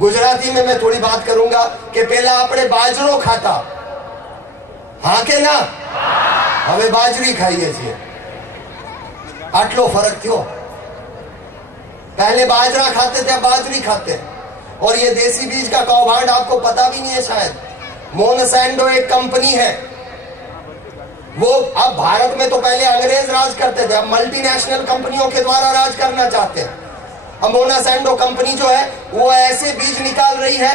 गुजराती में मैं थोड़ी बात करूंगा कि पहला આપણે બાજરો ખાતા, હા કે ના? હવે બાજરી ખાઈએ છીએ, આટલો फर्क થયો। पहले बाजरा खाते थे, अब बाजरी खाते हैं। और ये देसी बीज का कौभांड आपको पता भी नहीं है शायद। मोनसैंडो एक कंपनी है, वो अब भारत में तो पहले अंग्रेज राज करते थे, अब मल्टीनेशनल कंपनियों के द्वारा राज करना चाहते हैं। अब मोनसैंडो कंपनी जो है वो ऐसे बीज निकाल रही है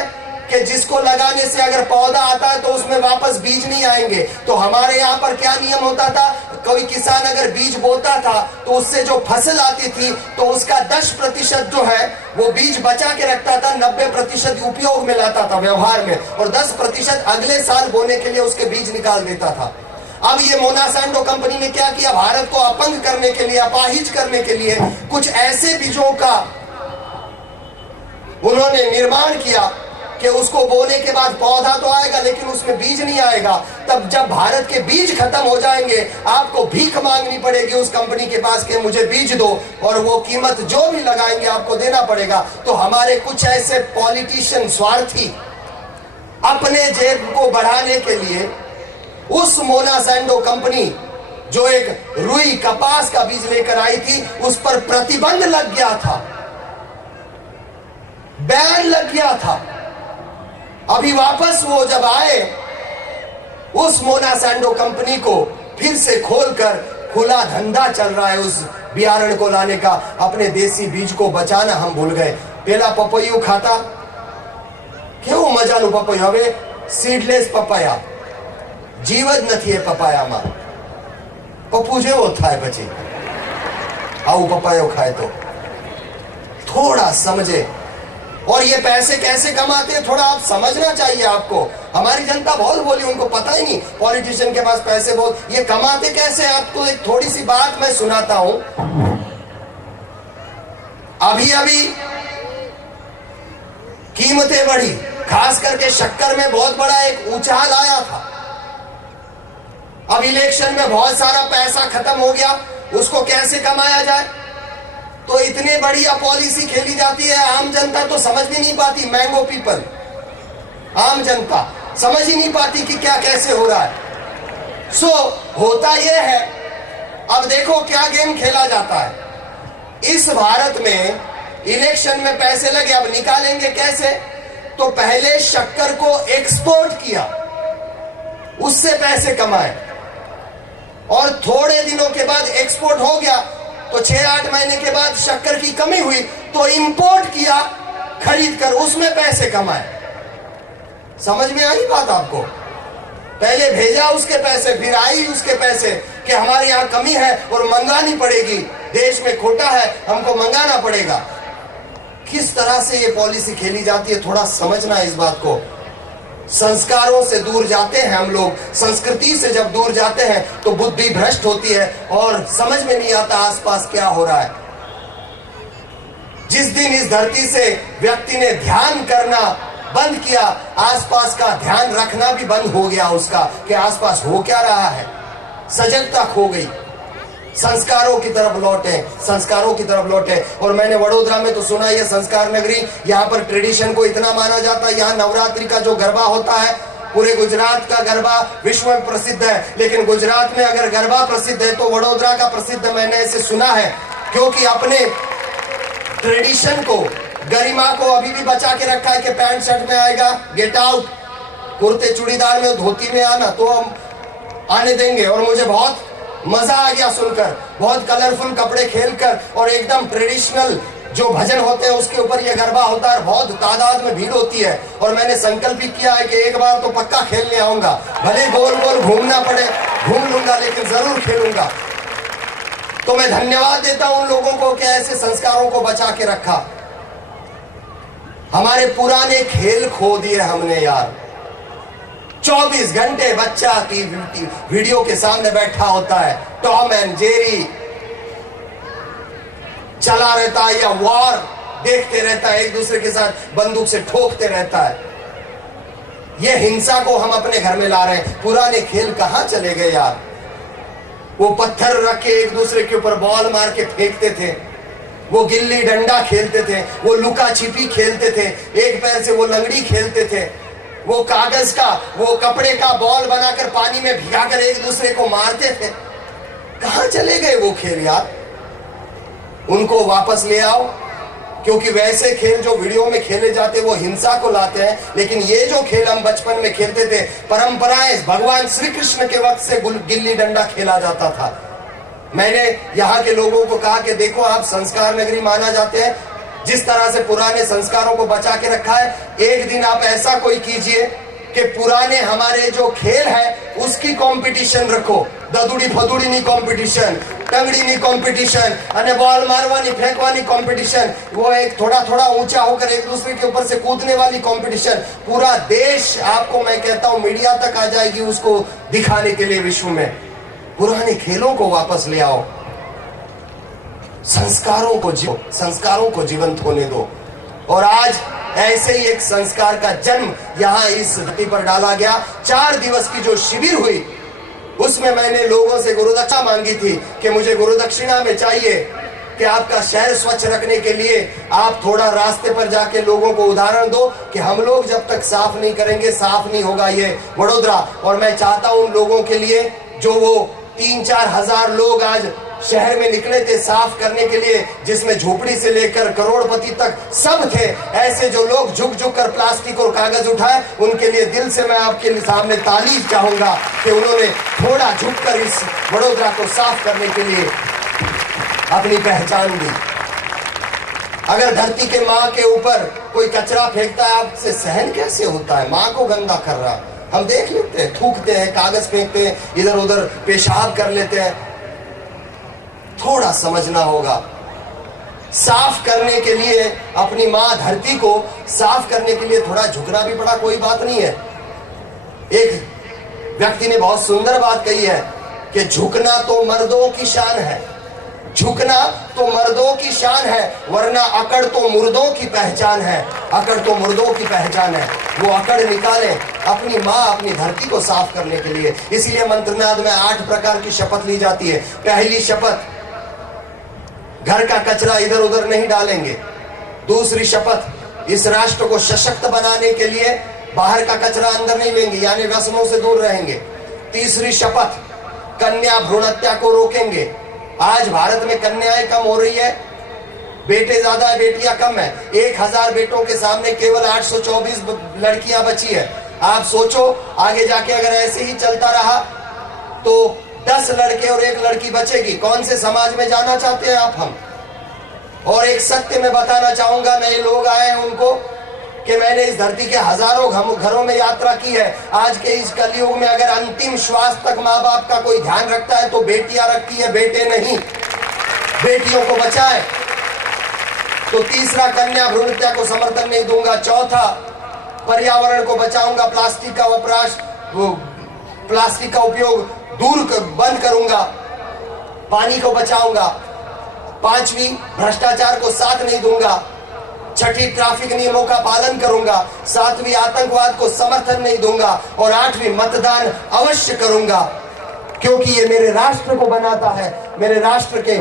कि जिसको लगाने से अगर पौधा आता है तो उसमें वापस बीज नहीं आएंगे। तो हमारे यहाँ पर क्या नियम होता था, कोई किसान अगर बीज बोता था तो उससे जो फसल आती थी तो उसका 10% जो है वो बीज बचा के रखता था, 90% उपयोग में लाता था व्यवहार में, और 10% अगले साल बोने के लिए उसके बीज निकाल देता था। अब ये मोनसैंडो कंपनी ने क्या किया, भारत को अपंग करने के लिए, अपाहिज करने के लिए कुछ ऐसे बीजों का उन्होंने निर्माण किया कि उसको बोने के बाद पौधा तो आएगा लेकिन उसमें बीज नहीं आएगा। तब जब भारत के बीज खत्म हो जाएंगे आपको भीख मांगनी पड़ेगी उस कंपनी के पास कि मुझे बीज दो, और वो कीमत जो भी लगाएंगे आपको देना पड़ेगा। तो हमारे कुछ ऐसे पॉलिटिशियन स्वार्थी अपने जेब को बढ़ाने के लिए उस मोनसैंडो कंपनी जो एक रुई कपास का बीज लेकर आई थी उस पर प्रतिबंध लग गया था, बैन लग गया था। अभी वापस वो जब आए उस मोनसैंडो कंपनी को फिर से खोलकर खुला धंधा चल रहा है उस बियारण को लाने का। अपने देसी बीज को बचाना हम भूल गए। पहला पपैयू खाता, केवुं मजानुं पपैयू, हवे सीडलेस पपाया, जीव ज नथी ए पपायामां। पप्पू जेवो थाय पछी आवुं पपायो खाए तो। थोड़ा समझे, और ये पैसे कैसे कमाते हैं थोड़ा आप समझना चाहिए आपको। हमारी जनता बहुत बोली, उनको पता ही नहीं पॉलिटिशियन के पास पैसे बहुत, ये कमाते कैसे। आपको एक थोड़ी सी बात मैं सुनाता हूं। अभी अभी कीमतें बढ़ी, खास करके शक्कर में बहुत बड़ा एक उछाल आया था। अब इलेक्शन में बहुत सारा पैसा खत्म हो गया, उसको कैसे कमाया जाए तो इतने बढ़िया पॉलिसी खेली जाती है। आम जनता तो समझ भी नहीं पाती, मैंगो पीपल, आम जनता समझ ही नहीं पाती कि क्या कैसे हो रहा है। सो होता यह है, अब देखो क्या गेम खेला जाता है। इस भारत में इलेक्शन में पैसे लगे, अब निकालेंगे कैसे। तो पहले शक्कर को एक्सपोर्ट किया, उससे पैसे कमाए, और थोड़े दिनों के बाद एक्सपोर्ट हो गया तो 6-8 महीने के बाद शक्कर की कमी हुई तो इंपोर्ट किया खरीद कर, उसमें पैसे कमाए। समझ में आई बात आपको। पहले भेजा उसके पैसे, फिर आई उसके पैसे कि हमारे यहाँ कमी है और मंगानी पड़ेगी, देश में खोटा है हमको मंगाना पड़ेगा। किस तरह से ये पॉलिसी खेली जाती है थोड़ा समझना इस बात को। संस्कारों से दूर जाते हैं हम लोग, संस्कृति से जब दूर जाते हैं तो बुद्धि भ्रष्ट होती है और समझ में नहीं आता आसपास क्या हो रहा है। जिस दिन इस धरती से व्यक्ति ने ध्यान करना बंद किया, आसपास का ध्यान रखना भी बंद हो गया उसका कि आसपास हो क्या रहा है, सजगता खो गई। संस्कारों की तरफ लौटे, संस्कारों की तरफ लौटे। और मैंने वडोदरा में तो सुना ये संस्कार नगरी, यहाँ पर ट्रेडिशन को इतना माना जाता है। यहाँ नवरात्रि का जो गरबा होता है, पूरे गुजरात का गरबा विश्व में प्रसिद्ध है, लेकिन गुजरात में अगर गरबा प्रसिद्ध है तो वडोदरा का प्रसिद्ध मैंने ऐसे सुना है, क्योंकि अपने ट्रेडिशन को, गरिमा को अभी भी बचा के रखा है कि पैंट शर्ट में आएगा गेट आउट, कुर्ते चूड़ीदार में धोती में आना तो हम आने देंगे। और मुझे बहुत मजा आ गया सुनकर, बहुत कलरफुल कपड़े खेलकर, और एकदम ट्रेडिशनल जो भजन होते हैं उसके ऊपर ये गरबा होता है, बहुत तादाद में भीड़ होती है। और मैंने संकल्प किया है कि एक बार तो पक्का खेलने आऊंगा, भले गोल गोल घूमना पड़े घूम लूंगा, लेकिन जरूर खेलूंगा। तो मैं धन्यवाद देता हूं उन लोगों को कि ऐसे संस्कारों को बचा के रखा। हमारे पुराने खेल खो दिए हमने यार। 24 घंटे बच्चा वीडियो के सामने बैठा होता है, टॉम एंड जेरी चला रहता है, या वॉर देखते रहता है, एक दूसरे के साथ बंदूक से ठोकते रहता है। ये हिंसा को हम अपने घर में ला रहे हैं। पुराने खेल कहां चले गए यार। वो पत्थर रख के एक दूसरे के ऊपर बॉल मार के फेंकते थे, वो गिल्ली डंडा खेलते थे, वो लुका छिपी खेलते थे, एक पैर से वो लंगड़ी खेलते थे, वो कागज का वो कपड़े का बॉल बनाकर पानी में भिगाकर एक दूसरे को मारते थे। कहां चले गए वो खेल यार? उनको वापस ले आओ, क्योंकि वैसे खेल जो वीडियो में खेले जाते वो हिंसा को लाते हैं, लेकिन ये जो खेल हम बचपन में खेलते थे, परंपराएं भगवान श्री कृष्ण के वक्त से गिल्ली डंडा खेला जाता था। मैंने यहाँ के लोगों को कहा कि देखो, आप संस्कार नगरी माना जाते हैं, जिस तरह से पुराने संस्कारों को बचा के रखा है, एक दिन आप ऐसा कोई कीजिए कि पुराने हमारे जो खेल है उसकी कंपटीशन रखो। ददुड़ी फदुड़ी नहीं कंपटीशन, टंगड़ी नहीं कंपटीशन, अने बॉल मारवानी फेंकवानी कंपटीशन, वो एक थोड़ा थोड़ा ऊंचा होकर एक दूसरे के ऊपर से कूदने वाली कंपटीशन। पूरा देश, आपको मैं कहता हूं, मीडिया तक आ जाएगी उसको दिखाने के लिए विश्व में। पुराने खेलों को वापस ले आओ, संस्कारों को जीवंत होने दो। और आज ऐसे ही एक संस्कार का जन्म यहां इस धरती पर डाला गया। 4 दिवस की जो शिविर हुई, उसमें मैंने लोगों से गुरुदक्षिणा मांगी थी कि मुझे गुरुदक्षिणा में चाहिए कि आपका शहर स्वच्छ रखने के लिए आप थोड़ा रास्ते पर जाके लोगों को उदाहरण दो कि हम लोग जब तक साफ नहीं करेंगे, साफ नहीं होगा ये वडोदरा। और मैं चाहता हूं उन लोगों के लिए जो वो 3-4 हजार लोग आज शहर में निकले थे साफ करने के लिए, जिसमें झोपड़ी से लेकर करोड़पति तक सब थे, ऐसे जो लोग झुक झुक कर प्लास्टिक और कागज उठाए, उनके लिए दिल से मैं आपके सामने तालीफ चाहूंगा कि उन्होंने थोड़ा झुककर इस वडोदरा को साफ करने के लिए अपनी पहचान दी। अगर धरती के माँ के ऊपर कोई कचरा फेंकता है, आपसे सहन कैसे होता है? माँ को गंदा कर रहा, हम देख लेते हैं, थूकते हैं, कागज फेंकते हैं, इधर उधर पेशाब कर लेते हैं। थोड़ा समझना होगा। साफ करने के लिए अपनी मां धरती को साफ करने के लिए थोड़ा झुकना भी पड़ा, कोई बात नहीं है। एक व्यक्ति ने बहुत सुंदर बात कही है कि झुकना तो मर्दों की शान है, झुकना तो मर्दों की शान है, वरना अकड़ तो मुर्दों की पहचान है। अकड़ तो मुर्दों की पहचान है। वो अकड़ निकालें अपनी माँ, अपनी धरती को साफ करने के लिए। इसलिए मंत्रनाद में 8 प्रकार की शपथ ली जाती है। पहली शपथ, घर का कचरा इधर उधर नहीं डालेंगे। दूसरी शपथ, इस राष्ट्र को सशक्त बनाने के लिए बाहर का कचरा अंदर नहीं लेंगे, यानी व्यसनों से दूर रहेंगे। तीसरी शपथ, कन्या भ्रूण हत्या को रोकेंगे। आज भारत में कन्याएं कम हो रही है, बेटे ज्यादा है, बेटियां कम है। 1000 बेटों के सामने केवल 824 लड़कियां बची है। आप सोचो, आगे जाके अगर ऐसे ही चलता रहा तो 10 लड़के और 1 लड़की बचेगी। कौन से समाज में जाना चाहते हैं आप? हम। और एक सत्य मैं बताना चाहूंगा, नए लोग आए हैं उनको, कि मैंने इस धरती के हजारों घरों में यात्रा की है। आज के इस कलयुग में अगर अंतिम श्वास तक माँ बाप का कोई ध्यान रखता है तो बेटियां रखती है, बेटे नहीं। बेटियों को बचाए। तो तीसरा, कन्या भ्रूण हत्या को समर्थन नहीं दूंगा। चौथा, पर्यावरण को बचाऊंगा, प्लास्टिक का उपयोग बंद करूंगा, पानी को बचाऊंगा। 5वीं, भ्रष्टाचार को साथ नहीं दूंगा। 6ठी, ट्रैफिक नियमों का पालन करूंगा। 7वीं, आतंकवाद को समर्थन नहीं दूंगा। और 8वीं, मतदान अवश्य करूंगा, क्योंकि ये मेरे राष्ट्र को बनाता है, मेरे राष्ट्र के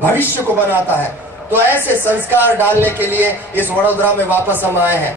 भविष्य को बनाता है। तो ऐसे संस्कार डालने के लिए इस वडोदरा में वापस हम आए हैं।